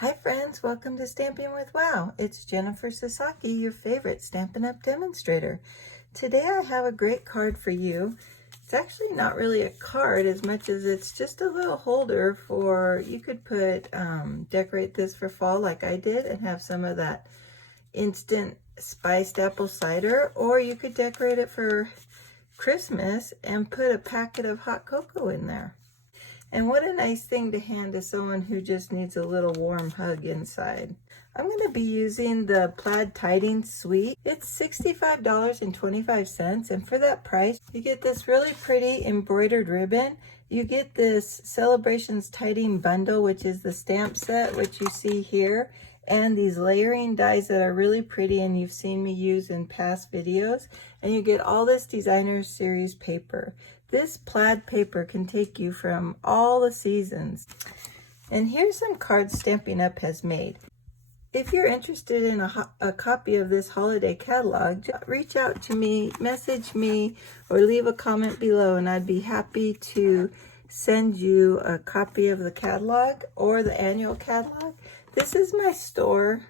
Hi friends, welcome to Stamping with Wow. It's Jennifer Sasaki, your favorite Stampin' Up! Demonstrator. Today I have a great card for you. It's actually not really a card as much as it's just a little holder for, you could put, decorate this for fall like I did and have some of that instant spiced apple cider, or you could decorate it for Christmas and put a packet of hot cocoa in there. And what a nice thing to hand to someone who just needs a little warm hug inside. I'm going to be using the Plaid Tidings Suite. It's $65.25, and for that price, you get this really pretty embroidered ribbon. You get this Celebrations Tiding Bundle, which is the stamp set, which you see here, and these layering dies that are really pretty and you've seen me use in past videos. And you get all this designer series paper. This plaid paper can take you from all the seasons. And here's some cards Stampin' Up! Has made. If you're interested in a copy of this holiday catalog, reach out to me, message me, or leave a comment below, and I'd be happy to send you a copy of the catalog or the annual catalog. This is my store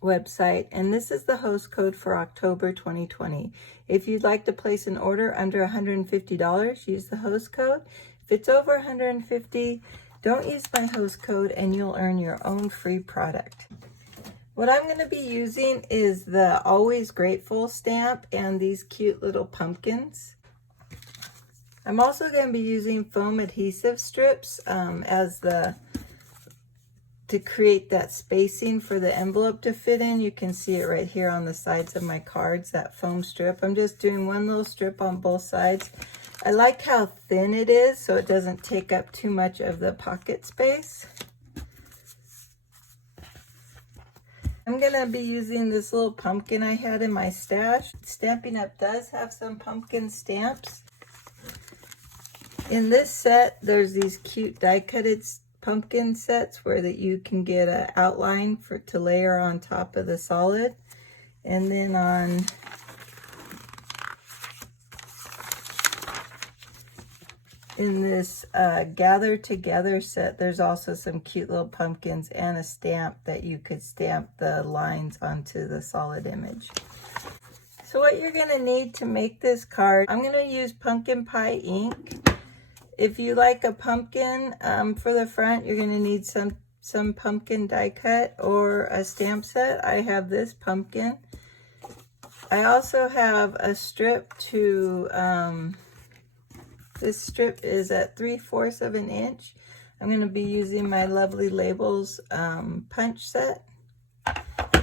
website, and this is the host code for October 2020. If you'd like to place an order under $150, use the host code. If it's over $150, don't use my host code and you'll earn your own free product. What I'm going to be using is the Always Grateful stamp and these cute little pumpkins. I'm also going to be using foam adhesive strips to create that spacing for the envelope to fit in. You can see it right here on the sides of my cards, that foam strip. I'm just doing one little strip on both sides. I like how thin it is so it doesn't take up too much of the pocket space. I'm gonna be using this little pumpkin I had in my stash. Stampin' Up! Does have some pumpkin stamps. In this set, there's these cute die-cutted pumpkin sets where you can get an outline to layer on top of the solid. And then in this Gather Together set, there's also some cute little pumpkins and a stamp that you could stamp the lines onto the solid image. So what you're going to need to make this card, I'm going to use pumpkin pie ink. If you like a pumpkin for the front, you're going to need some pumpkin die cut or a stamp set. I have this pumpkin. I also have a strip this strip is at 3/4 of an inch. I'm going to be using my Lovely Labels punch set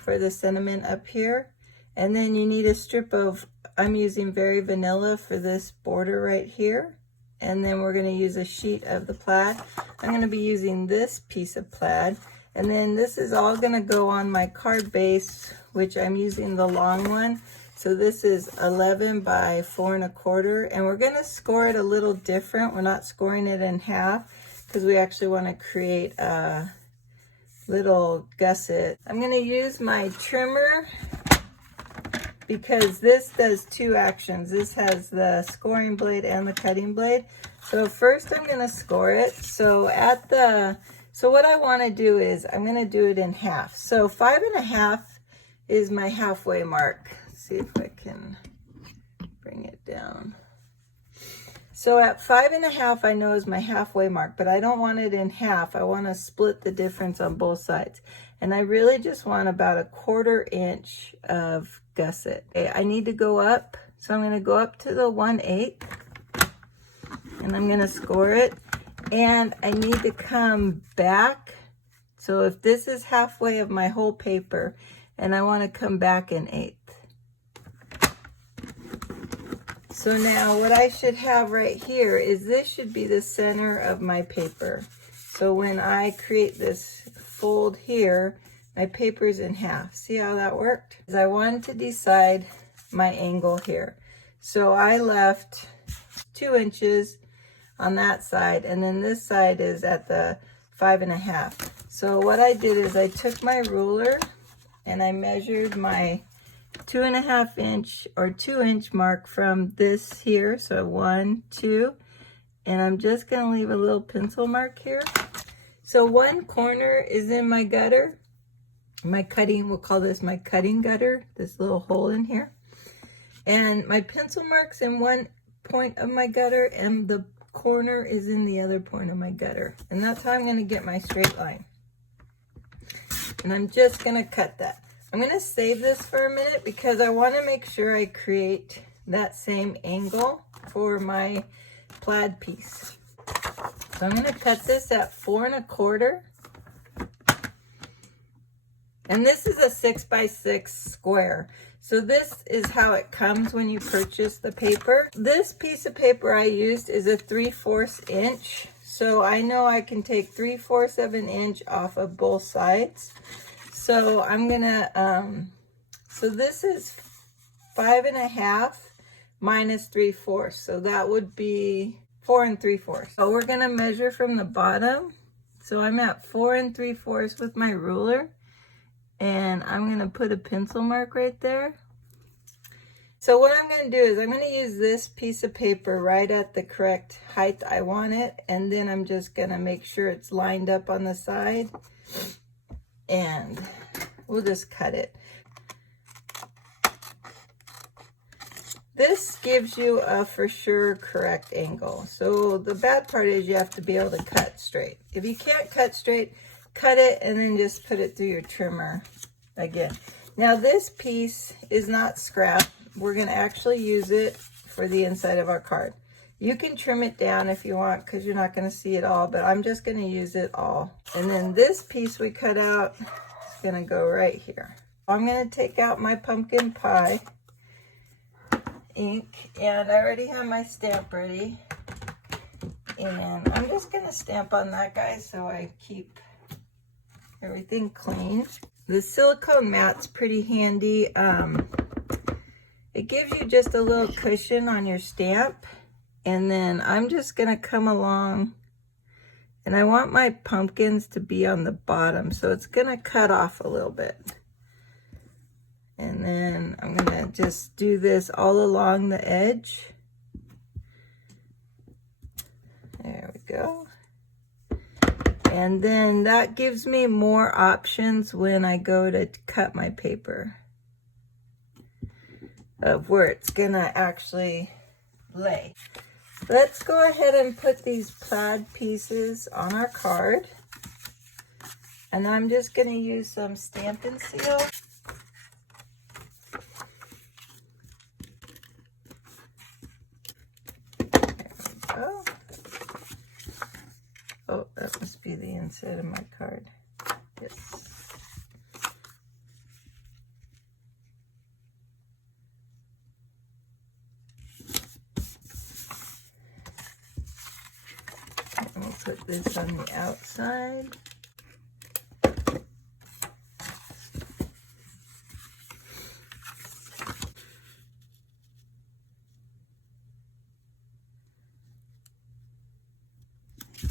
for the sentiment up here. And then you need a strip of, I'm using Very Vanilla for this border right here. And then we're going to use a sheet of the plaid. I'm going to be using this piece of plaid. And then this is all going to go on my card base, which I'm using the long one. So this is 11 by 4 1/4. And we're going to score it a little different. We're not scoring it in half because we actually want to create a little gusset. I'm going to use my trimmer because this does two actions. This has the scoring blade and the cutting blade. So first I'm going to score it. So what I want to do is I'm going to do it in half. So 5 1/2 is my halfway mark. Let's see if I can bring it down. So at 5 1/2 I know is my halfway mark, but I don't want it in half. I want to split the difference on both sides. And I really just want about a 1/4 inch of gusset. I need to go up, so I'm going to go up to the 1/8 and I'm going to score it. And I need to come back. So if this is halfway of my whole paper and I want to come back 1/8. So now what I should have right here is this should be the center of my paper. So when I create this fold here, my paper's in half. See how that worked? I wanted to decide my angle here. So I left 2 inches on that side, and then this side is at the 5 1/2. So what I did is I took my ruler and I measured my 2 1/2 inch or 2 inch mark from this here. So 1, 2, and I'm just going to leave a little pencil mark here. So one corner is in my gutter. My cutting, we'll call this my cutting gutter, this little hole in here. And my pencil mark's in one point of my gutter, and the corner is in the other point of my gutter. And that's how I'm going to get my straight line. And I'm just going to cut that. I'm going to save this for a minute because I want to make sure I create that same angle for my plaid piece. So I'm going to cut this at 4 1/4. And this is a 6x6 square. So this is how it comes when you purchase the paper. This piece of paper I used is a 3/4 inch. So I know I can take 3/4 of an inch off of both sides. So I'm gonna, so this is 5 1/2 minus 3/4. So that would be 4 3/4. So we're gonna measure from the bottom. So I'm at 4 3/4 with my ruler. And I'm going to put a pencil mark right there. So what I'm going to do is I'm going to use this piece of paper right at the correct height I want it. And then I'm just going to make sure it's lined up on the side. And we'll just cut it. This gives you a for sure correct angle. So the bad part is you have to be able to cut straight. If you can't cut straight, cut it and then just put it through your trimmer again. Now this piece is not scrap. We're going to actually use it for the inside of our card. You can trim it down if you want because you're not going to see it all, but I'm just going to use it all. And then this piece we cut out is going to go right here. I'm going to take out my pumpkin pie ink, and I already have my stamp ready. And I'm just going to stamp on that guy so I keep everything clean. The silicone mat's pretty handy. It gives you just a little cushion on your stamp. And then I'm just gonna come along, and I want my pumpkins to be on the bottom, so it's gonna cut off a little bit. And then I'm gonna just do this all along the edge. There we go. And then that gives me more options when I go to cut my paper of where it's gonna actually lay. Let's go ahead and put these plaid pieces on our card. And I'm just gonna use some Stampin' Seal. There we go. Oh, that must be the inside of my card. Yes. And we'll put this on the outside.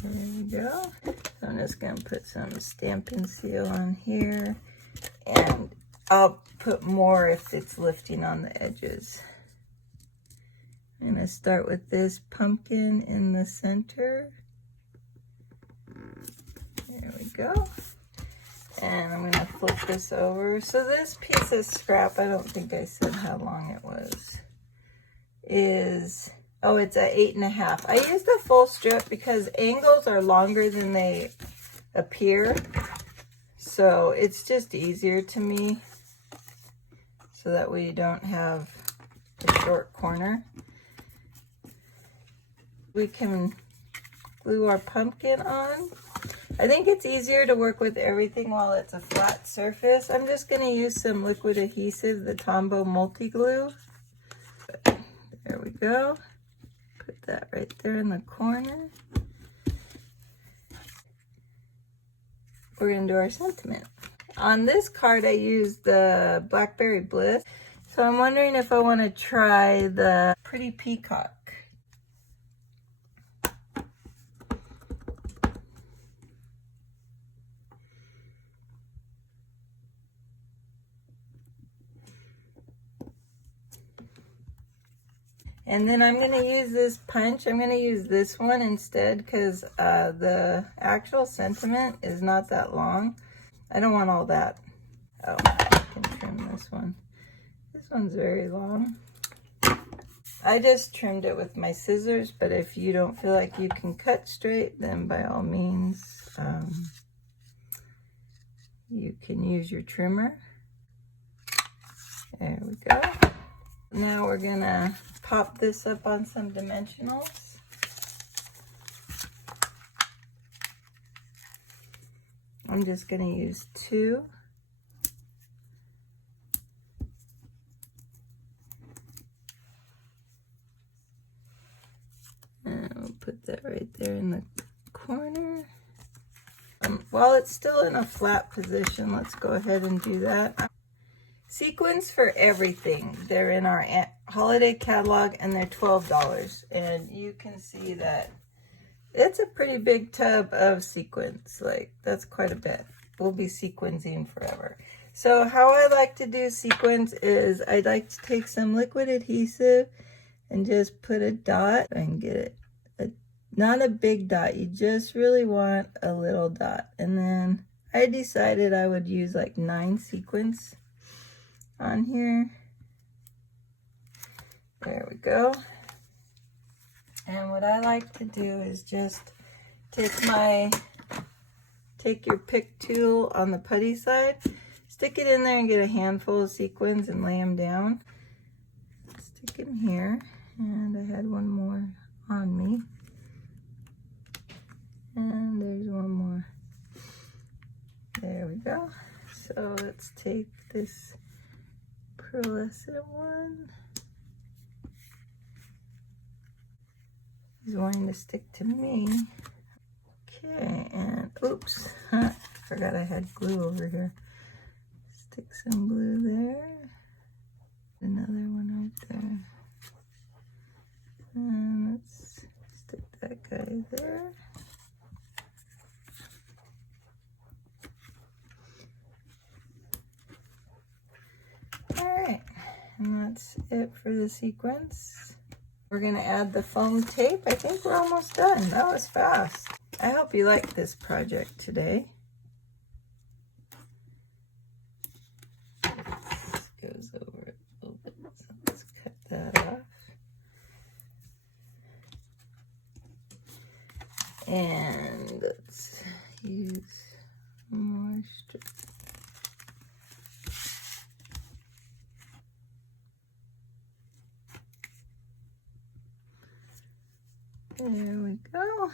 There we go. So I'm just going to put some Stampin' Seal on here, and I'll put more if it's lifting on the edges. I'm going to start with this pumpkin in the center. There we go. And I'm going to flip this over. So this piece of scrap, I don't think I said how long it was, is... oh, it's at 8 1/2. I used a full strip because angles are longer than they appear. So it's just easier to me. So that way you don't have a short corner. We can glue our pumpkin on. I think it's easier to work with everything while it's a flat surface. I'm just going to use some liquid adhesive, the Tombow Multi Glue. There we go. Put that right there in the corner. We're going to do our sentiment. On this card, I used the Blackberry Bliss. So I'm wondering if I want to try the Pretty Peacock. And then I'm going to use this punch. I'm going to use this one instead because the actual sentiment is not that long. I don't want all that. Oh, I can trim this one. This one's very long. I just trimmed it with my scissors, but if you don't feel like you can cut straight, then by all means, you can use your trimmer. There we go. Now we're gonna pop this up on some dimensionals. I'm just gonna use 2. And we'll put that right there in the corner. While it's still in a flat position, let's go ahead and do that. Sequins for everything. They're in our holiday catalog and they're $12. And you can see that it's a pretty big tub of sequins. Like, that's quite a bit. We'll be sequencing forever. So how I like to do sequins is I'd like to take some liquid adhesive and just put a dot and get it. Not a big dot. You just really want a little dot. And then I decided I would use like 9 sequins on here. There we go. And what I like to do is just take your pick tool on the putty side, stick it in there and get a handful of sequins and lay them down. Stick them here, and I had one more on me. And there's one more. There we go. So let's take this pearlescent one. He's wanting to stick to me. Okay, and oops, forgot I had glue over here. Stick some glue there. Another one right there. And let's stick that guy there. Alright, and that's it for the sequence. We're going to add the foam tape. I think we're almost done. That was fast. I hope you liked this project today. This goes over a little bit, so let's cut that off. And let's use more strips. There we go.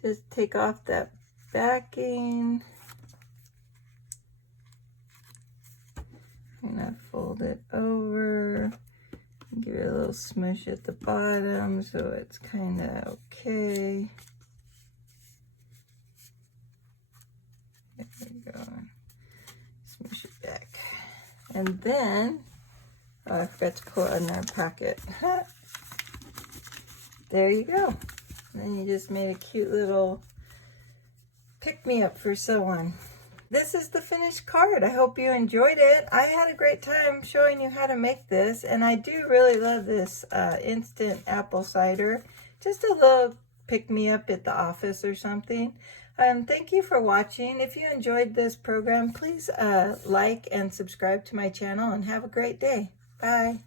Just take off that backing. I'm gonna fold it over, give it a little smush at the bottom so it's kind of okay. There we go. Smush it back. And then, oh, I forgot to put it in our packet. There you go. And then you just made a cute little pick-me-up for someone. This is the finished card. I hope you enjoyed it. I had a great time showing you how to make this, and I do really love this instant apple cider. Just a little pick-me-up at the office or something. Thank you for watching. If you enjoyed this program, please like and subscribe to my channel, and have a great day. Bye.